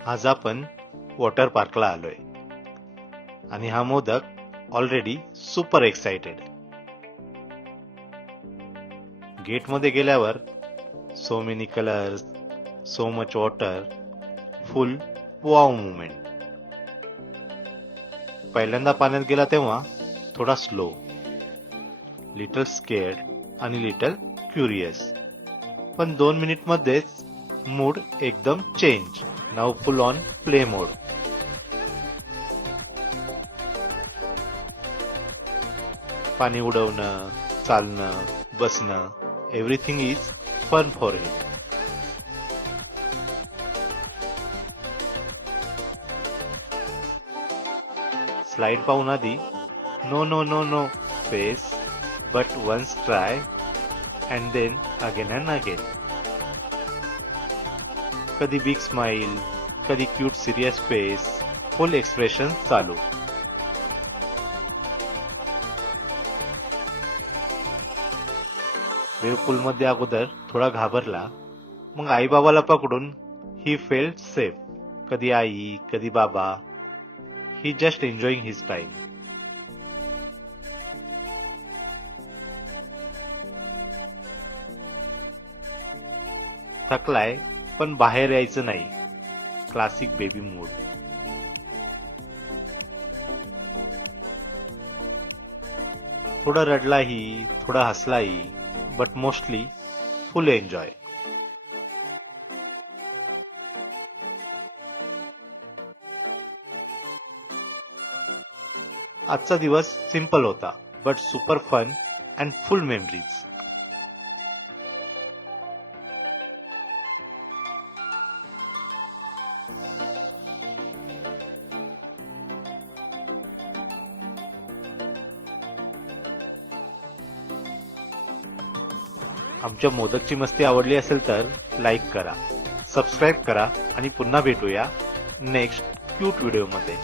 आज आपण वॉटर पार्कला आलोय आणि हा Modak already super excited. Gate मध्ये गेल्यावर so many colours, so much water, full wow moment. पहिल्यांदा पाण्यात गेला तेव्हा थोडा स्लो, लिटल स्केअर्ड आणि लिटल क्युरियस, पण 2 मिनिट मध्येच मूड एकदम change. Now full on play mode. पाणी उडवणं, चालणं, बसणं, everything is fun for him. Slide पाहून आधी no no no no face, but once try and then again and again. कधी बिग स्माइल, कधी क्यूट सिरियस फेस, फुल expression चालू. Wave पूल मध्ये अगोदर थोडा घाबरला, मग आई बाबाला पकडून ही फेल्ट सेफ. कधी आई, कधी बाबा. ही जस्ट एन्जॉयिंग हिज टाइम. थकलाय पण बाहेर यायचं नाही. Classic baby mood. थोडा रडलाही, थोडा हसलाही, बट मोस्टली फुल एन्जॉय. आजचा दिवस सिंपल होता, but super fun and full memories. आमच्या मोदकची मस्ती आवडली असेल तर लाईक करा, सबस्क्राईब करा आणि पुन्हा भेटूया नेक्स्ट क्यूट व्हिडिओ मध्ये.